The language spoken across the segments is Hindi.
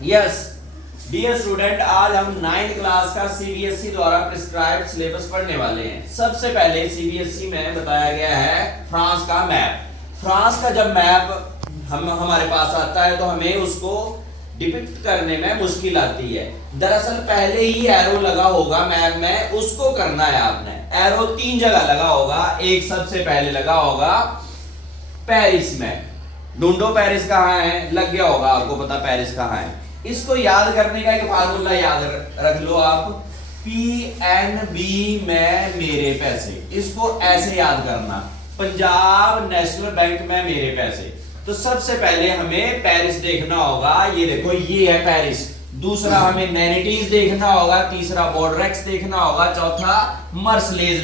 यस डियर स्टूडेंट, आज हम 9th क्लास का सीबीएसई द्वारा प्रिस्क्राइब्ड सिलेबस पढ़ने वाले हैं। सबसे पहले सीबीएसई में बताया गया है फ्रांस का मैप। फ्रांस का जब मैप हमारे पास आता है तो हमें उसको डिपिक्ट करने में मुश्किल आती है। दरअसल पहले ही एरो लगा होगा मैप में, उसको करना है आपने। एरो 3 जगह लगा होगा। एक सबसे पहले लगा होगा पेरिस में। ढूंढो पेरिस कहाँ है, लग गया होगा आपको पता पेरिस कहाँ है। इसको याद करने का एक फार्मूला याद रख लो आप, पीएनबी में मेरे पैसे। इसको ऐसे याद करना, पंजाब नेशनल बैंक में मेरे पैसे। तो सबसे पहले हमें पेरिस देखना होगा। ये देखो ये है पेरिस। दूसरा हमें नैनीटीज देखना होगा, तीसरा बॉर्डरेक्स देखना होगा, चौथा मर्सलेज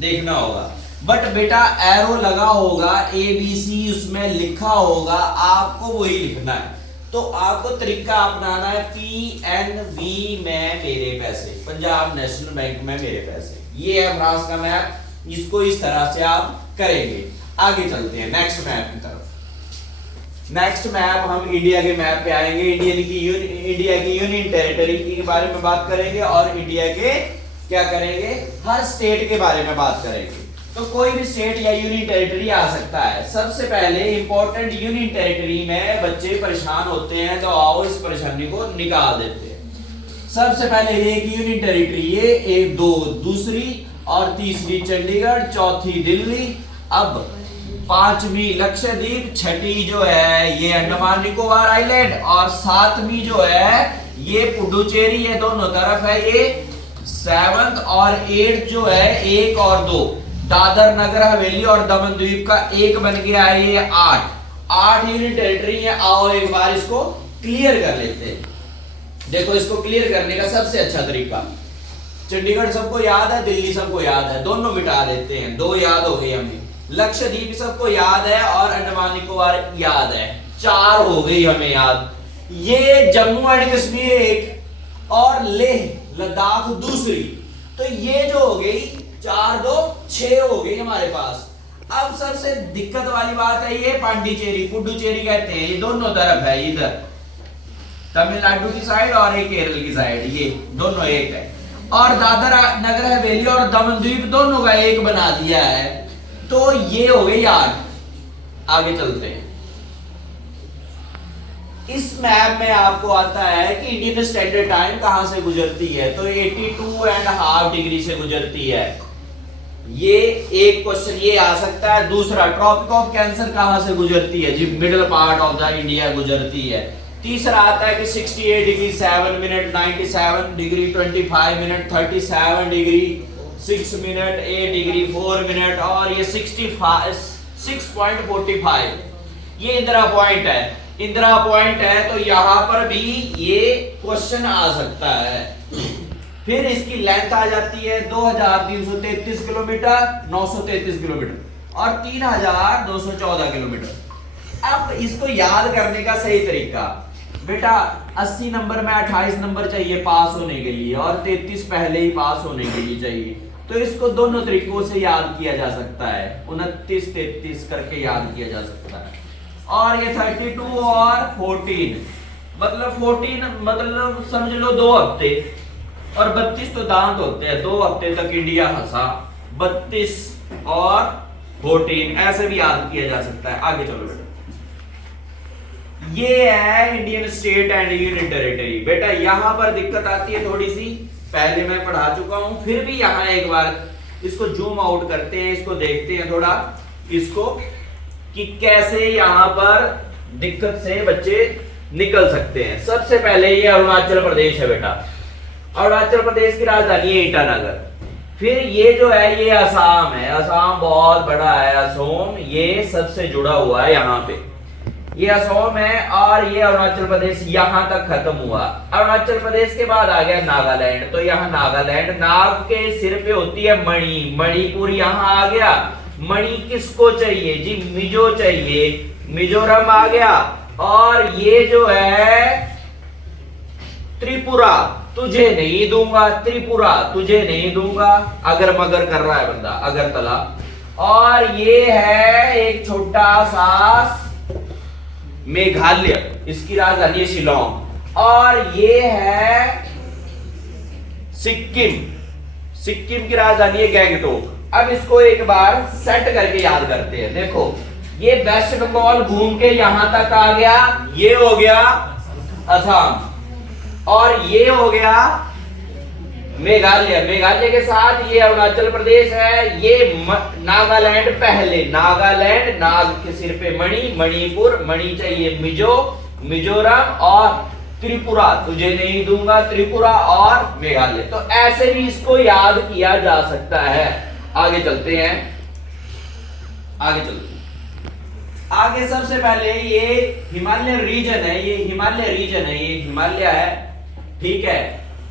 देखना होगा। बट बेटा एरो लगा होगा, ABC उसमें लिखा होगा, आपको वही लिखना है। तो आपको तरीका अपनाना है, पीएनबी में मेरे पैसे, पंजाब नेशनल बैंक में मेरे पैसे। ये है फ्रांस का मैप। इसको इस तरह से आप करेंगे। आगे चलते हैं नेक्स्ट मैप की तरफ। नेक्स्ट मैप हम इंडिया के मैप पे आएंगे। इंडिया की यूनियन टेरिटरी के बारे में बात करेंगे और इंडिया के क्या करेंगे, हर स्टेट के बारे में बात करेंगे। तो कोई भी स्टेट या यूनियन टेरिटरी आ सकता है। सबसे पहले इंपॉर्टेंट यूनियन टेरिटरी में बच्चे परेशान होते हैं, तो आओ इस परेशानी को निकाल देते हैं। सबसे पहले एक यूनियन टेरिटरी, ये एक दो, दूसरी और तीसरी चंडीगढ़, चौथी दिल्ली, अब पांचवी लक्षद्वीप, छठी जो है ये अंडमान निकोबार आइलैंड, और सातवीं जो है ये पुडुचेरी। ये दोनों तरफ है। ये 7th और 8th जो है 1 और 2, दादर नगर हवेली और दमन द्वीप का एक बन गया है। ये 8 यूनियन टेरिटरी है। आओ एक बार इसको क्लियर कर लेते हैं। देखो इसको क्लियर करने का सबसे अच्छा तरीका, चंडीगढ़ सबको याद है, दिल्ली सबको याद है, दोनों मिटा देते हैं। 2 याद हो गई हमें। लक्षद्वीप सबको याद है और अंडमान निकोबार याद है, 4 हो गई हमें याद। ये जम्मू एंड कश्मीर एक और लेह लद्दाख दूसरी। तो ये जो हो गई 4 2 6 हो गई हमारे पास। अब सबसे दिक्कत वाली बात है ये पांडिचेरी, पुडुचेरी कहते हैं। ये दोनों तरफ है, इधर तमिलनाडु की साइड और एक केरल की साइड, ये दोनों एक है। और दादर नगर हवेली और दमन द्वीप दोनों का एक बना दिया है। तो ये हो गई 8। आगे चलते हैं। इस मैप में आपको आता है कि इंडियन स्टैंडर्ड टाइम कहां से गुजरती है। तो 82.5 डिग्री से गुजरती है। ये एक क्वेश्चन ये आ सकता है। दूसरा ट्रॉपिक ऑफ कैंसर कहां से गुजरती है, जी middle part of the India गुजरती है। तीसरा आता है कि 68 degree 7 minute, 97 degree 25 minute, 37 degree 6 minute, 8 degree 4 minute, और ये 6.45 ये इंदिरा पॉइंट है। इंदिरा पॉइंट है तो यहां पर भी ये क्वेश्चन आ सकता है। फिर इसकी लेंथ आ जाती है 2333 किलोमीटर, 933 किलोमीटर और 3214 किलोमीटर। अब इसको याद करने का सही तरीका, बेटा 80 नंबर में 28 नंबर चाहिए पास होने के लिए, और 33 पहले ही पास होने के लिए चाहिए। तो इसको दोनों तरीकों से याद किया जा सकता है, 29 33 करके याद किया जा सकता है। और ये 32 और 14 मतलब 14 मतलब समझ लो 2 हफ्ते, और 32 तो दांत होते हैं, 2 हफ्ते तक इंडिया हंसा। 32 और 14 ऐसे भी याद किया जा सकता है। आगे चलो बेटा, ये है Indian state and union territory. बेटा यहां पर दिक्कत आती है थोड़ी सी, पहले मैं पढ़ा चुका हूं, फिर भी यहां एक बार इसको जूम आउट करते हैं, इसको देखते हैं थोड़ा इसको कि कैसे यहां पर दिक्कत से बच्चे निकल सकते हैं। सबसे पहले ये अरुणाचल प्रदेश है बेटा। अरुणाचल प्रदेश की राजधानी है ईटानगर। फिर ये जो है ये असम है। असम बहुत बड़ा है। असम ये सबसे जुड़ा हुआ है यहाँ पे, ये असम है। और ये अरुणाचल प्रदेश यहाँ तक खत्म हुआ। अरुणाचल प्रदेश के बाद आ गया नागालैंड। तो यहाँ नागालैंड, नाग के सिर पे होती है मणि, मणिपुर यहाँ आ गया। मणि किसको चाहिए जी, मिजो चाहिए, मिजोरम आ गया। और ये जो है त्रिपुरा, तुझे नहीं दूंगा, त्रिपुरा तुझे नहीं दूंगा, अगर मगर कर रहा है बंदा, अगरतला। और ये है एक छोटा सा मेघालय, इसकी राजधानी शिलोंग। और ये है सिक्किम। सिक्किम की राजधानी है गैंगटोक। अब इसको एक बार सेट करके याद करते हैं। देखो ये वेस्ट बंगाल घूम के यहां तक आ गया, ये हो गया असम, और ये हो गया मेघालय। मेघालय के साथ ये अरुणाचल प्रदेश है, ये नागालैंड पहले, नागालैंड, नाग के सिर पे मणि, मणिपुर, मणि चाहिए मिजो, मिजोरम, और त्रिपुरा तुझे नहीं दूंगा, त्रिपुरा और मेघालय। तो ऐसे भी इसको याद किया जा सकता है। आगे चलते हैं, आगे चलते हैं। आगे सबसे पहले ये हिमालय रीजन है, ये हिमालय रीजन है, ये हिमालय है, ठीक है।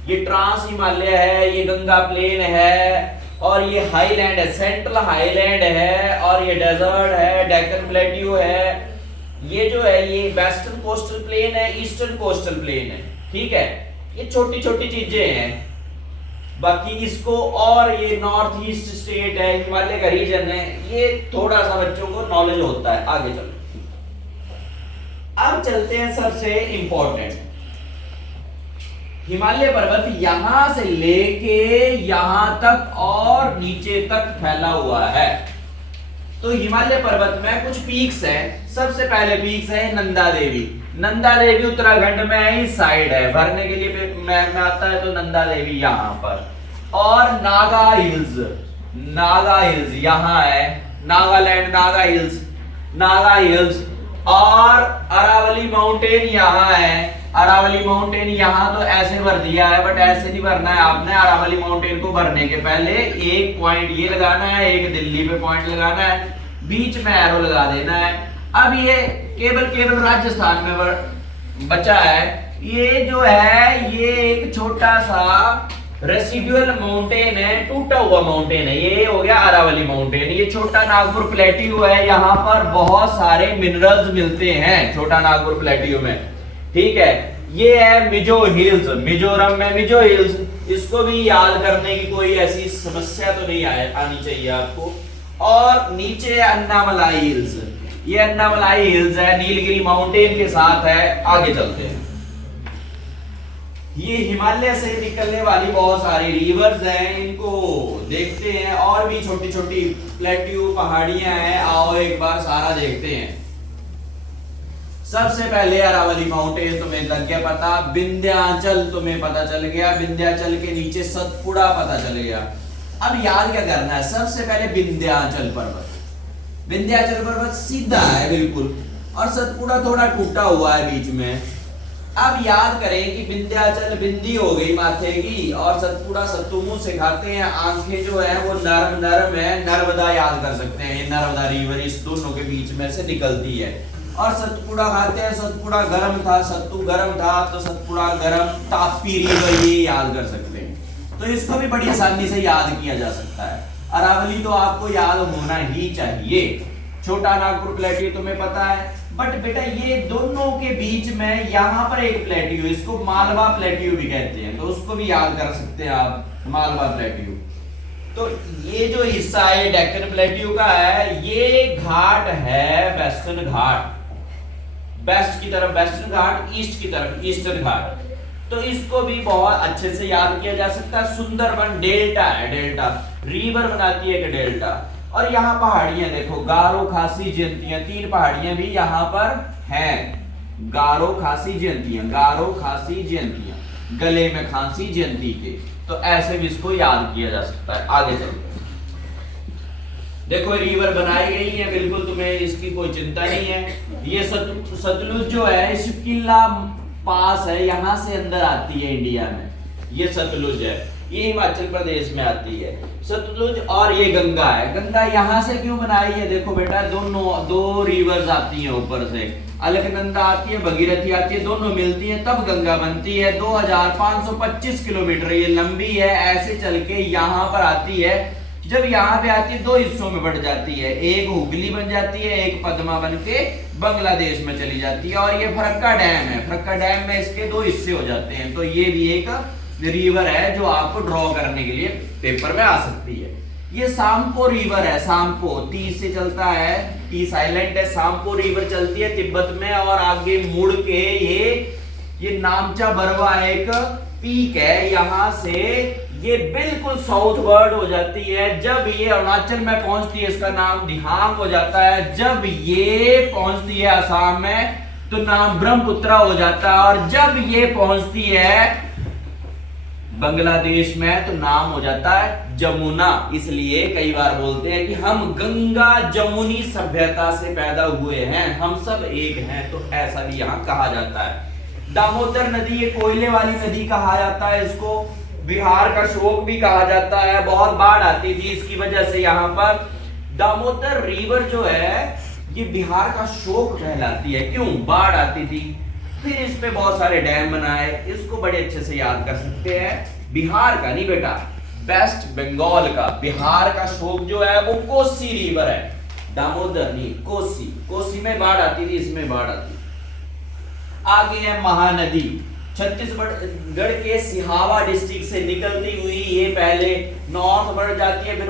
ये ट्रांस हिमालय है, ये गंगा प्लेन है, और ये हाईलैंड है, सेंट्रल हाईलैंड है, और ये डेजर्ट है, डेक्कन प्लेट्यू है। ये जो है ये वेस्टर्न कोस्टल प्लेन है, ईस्टर्न कोस्टल प्लेन है, ठीक है। ये छोटी छोटी चीजें हैं, बाकी इसको, और ये नॉर्थ ईस्ट स्टेट है, हिमालय का रीजन है, ये थोड़ा सा बच्चों को नॉलेज होता है। आगे चलो, अब चलते हैं सबसे इंपॉर्टेंट, हिमालय पर्वत यहां से लेके यहां तक और नीचे तक फैला हुआ है। तो हिमालय पर्वत में कुछ पीक्स हैं। सबसे पहले पीक्स है नंदा देवी। नंदा देवी उत्तराखंड में है, इस साइड है, भरने के लिए मैप में आता है, तो नंदा देवी यहां पर। और नागा हिल्स, नागा हिल्स यहां है, नागालैंड, नागा हिल्स, नागा हिल्स। और अरावली माउंटेन यहां है, अरावली माउंटेन यहां। तो ऐसे भर दिया है, बट ऐसे नहीं भरना है आपने। अरावली माउंटेन को भरने के पहले एक पॉइंट ये लगाना है, एक दिल्ली पे पॉइंट लगाना है, बीच में एरो लगा देना है। अब ये केवल राजस्थान में बचा है। ये जो है ये एक छोटा सा रेसिडुअल माउंटेन है, टूटा हुआ माउंटेन है, ये हो गया अरावली माउंटेन। ये छोटा नागपुर प्लेट्यू है, यहाँ पर बहुत सारे मिनरल्स मिलते हैं छोटा नागपुर प्लेट्यू में, ठीक है। ये है मिजो हिल्स, मिजोरम में मिजो हिल्स। इसको भी याद करने की कोई ऐसी समस्या तो नहीं आनी चाहिए आपको। और नीचे है अन्नामलाई हिल्स, ये अन्नामलाई हिल्स है, नीलगिरी माउंटेन के साथ है। आगे चलते हैं, ये हिमालय से निकलने वाली बहुत सारी रिवर्स हैं, इनको देखते हैं। और भी छोटी छोटी प्लेट्यू पहाड़ियां हैं, आओ एक बार सारा देखते हैं। सबसे पहले अरावली माउंटेन तुम्हें लग गया पता, विंध्याचल तुम्हें पता चल गया, विंध्याचल के नीचे सतपुड़ा पता चल गया। अब याद क्या करना है, सबसे पहले विंध्याचल पर्वत। विंध्याचल पर्वत सीधा है बिल्कुल, और सतपुड़ा थोड़ा टूटा हुआ है बीच में। अब याद करें कि विंध्याचल बिंदी हो गई माथे की, और सतपुड़ा सत्तू मुंह से खाते हैं, आंखें जो है वो नरम नरम है, नर्मदा याद कर सकते हैं, नर्मदा रिवर इस दोनों के बीच में से निकलती है। और सतपुड़ा खाते हैं, सतपुड़ा गर्म था, सत्तू गर्म था, तो सतपुड़ा गर्म, तापी रिवर ये याद कर सकते हैं। तो इसको भी बड़ी आसानी से याद किया जा सकता है। अरावली तो आपको याद होना ही चाहिए। छोटा नागपुर प्लेट्यू तुम्हें पता है, बट बेटा ये दोनों के बीच में यहाँ पर एक प्लेट्यू, इसको मालवा प्लेट्यू भी कहते हैं, तो उसको भी याद कर सकते हैं आप, मालवा प्लेट्यू। तो ये जो हिस्सा है डेक्कन प्लेट्यू का है, ये घाट है वेस्टर्न घाट, वेस्ट की तरफ वेस्टर्न घाट, ईस्ट की तरफ ईस्टर्न घाट। तो इसको भी बहुत अच्छे से याद किया जा सकता है। सुंदरबन डेल्टा है, डेल्टा रिवर बनाती है कि डेल्टा। और यहाँ पहाड़ियां देखो, गारो खासी जयंतियां, 3 पहाड़ियां भी यहाँ पर हैं। गारो खासी जयंतियां, गारो खासी जयंतियां, गले में खांसी जयंती के। तो ऐसे भी इसको याद किया जा सकता है। आगे चलते देखो, रिवर बनाई गई है बिल्कुल, तुम्हें इसकी कोई चिंता नहीं है। ये सतलुज जो है शिवकिला पास है, यहां से अंदर आती है इंडिया में। ये सतलुज है, ये हिमाचल प्रदेश में आती है सतलुज। और ये गंगा है, गंगा यहां से क्यों बनाई है, देखो बेटा दो रिवर्स आती हैं ऊपर से, अलकनंदा आती है, भगीरथी आती है, दोनों मिलती हैं तब गंगा बनती है। 2525 किलोमीटर ये लंबी है, ऐसे चल के यहाँ पर आती है। जब यहाँ पे आती है 2 हिस्सों में बढ़ जाती है, एक हुगली बन जाती है, एक पद्मा बन के बांग्लादेश में चली जाती है। और ये फरक्का डैम है, फरक्का डैम में इसके 2 हिस्से हो जाते हैं। तो ये भी एक रिवर है जो आपको ड्रॉ करने के लिए पेपर में आ सकती है। ये सांपो रिवर है, सांपो 30 से चलता है, 30 आइलैंड है, सांपो रिवर चलती है तिब्बत में, और आगे मुड़ के ये ये नामचा बरवा एक पीक है, यहां से ये बिल्कुल साउथवर्ड हो जाती है। जब ये अरुणाचल में पहुंचती है इसका नाम दिहांग हो जाता है। जब ये पहुंचती है असम में तो नाम ब्रह्मपुत्रा हो जाता है। और जब ये पहुंचती है बांग्लादेश में तो नाम हो जाता है जमुना। इसलिए कई बार बोलते हैं कि हम गंगा जमुनी सभ्यता से पैदा हुए हैं, हम सब एक हैं, तो ऐसा भी यहां कहा जाता है। दामोदर नदी ये कोयले वाली नदी कहा जाता है इसको, बिहार का शोक भी कहा जाता है। बहुत बाढ़ आती थी इसकी वजह से यहाँ पर। दामोदर रिवर जो है ये बिहार का शोक कहलाती है, क्यों? बाढ़ आती थी। फिर इस पे बहुत सारे डैम बनाए, इसको बड़े अच्छे से याद कर सकते हैं। बिहार का नहीं बेटा, वेस्ट बंगाल का। बिहार का शोक जो है वो कोसी रिवर है, दामोदर नहीं, कोसी। कोसी में बाढ़ आती थी, इसमें बाढ़ आती। आगे है महानदी, छत्तीसगढ़ के सिहावा डिस्ट्रिक्ट से निकलती हुई ये पहले नॉर्थ बढ़ जाती है, फिर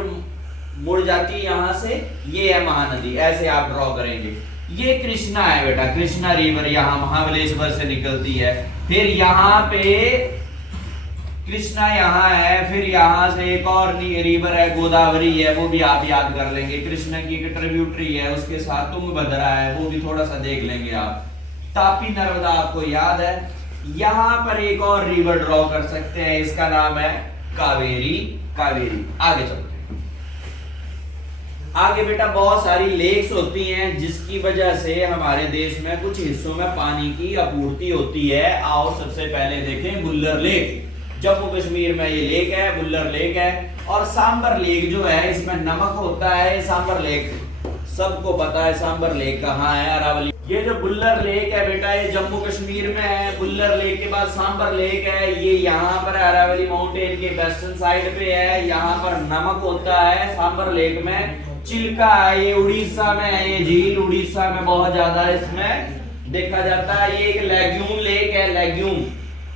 मुड़ जाती है यहां से। ये है महानदी, ऐसे आप ड्रॉ करेंगे। ये कृष्णा है बेटा, कृष्णा रिवर यहाँ महाबलेश्वर से निकलती है। फिर यहाँ पे कृष्णा यहाँ है, फिर यहाँ से एक और रिवर है गोदावरी है, वो भी आप याद कर लेंगे। कृष्णा की एक ट्रिब्यूटरी है, उसके साथ तुंगभद्रा है, वो भी थोड़ा सा देख लेंगे आप। तापी नर्मदा आपको याद है। यहाँ पर एक और रिवर ड्रॉ कर सकते हैं, इसका नाम है कावेरी। कावेरी। आगे चलते हैं। आगे बेटा बहुत सारी लेक्स होती हैं जिसकी वजह से हमारे देश में कुछ हिस्सों में पानी की आपूर्ति होती है। आओ सबसे पहले देखें बुल्लर लेक। जम्मू कश्मीर में ये लेक है, बुल्लर लेक है। और सांबर लेक जो है इसमें नमक होता है। सांबर लेक सबको पता है, सांबर लेक कहाँ है? अरावली। ये जो बुल्लर लेक है बेटा ये जम्मू कश्मीर में है। बुल्लर लेक के बाद सांबर लेक है, ये यहाँ पर अरावली माउंटेन के वेस्टर्न साइड पे है। यहाँ पर नमक होता है सांबर लेक में। चिल्का है, ये उड़ीसा में है, ये झील उड़ीसा में बहुत ज्यादा इसमें देखा जाता है। ये एक लेग्यूम लेक है, लेग्यूम।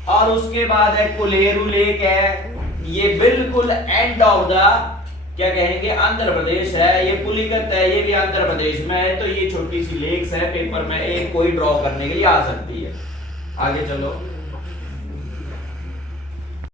और उसके बाद है कोलेरू लेक है, ये बिल्कुल एंड ऑफ द क्या कहेंगे आंध्र प्रदेश है। ये पुलिकत है, ये भी आंध्र प्रदेश में है। तो ये छोटी सी लेक्स है, पेपर में एक कोई ड्रॉ करने के लिए आ सकती है। आगे चलो।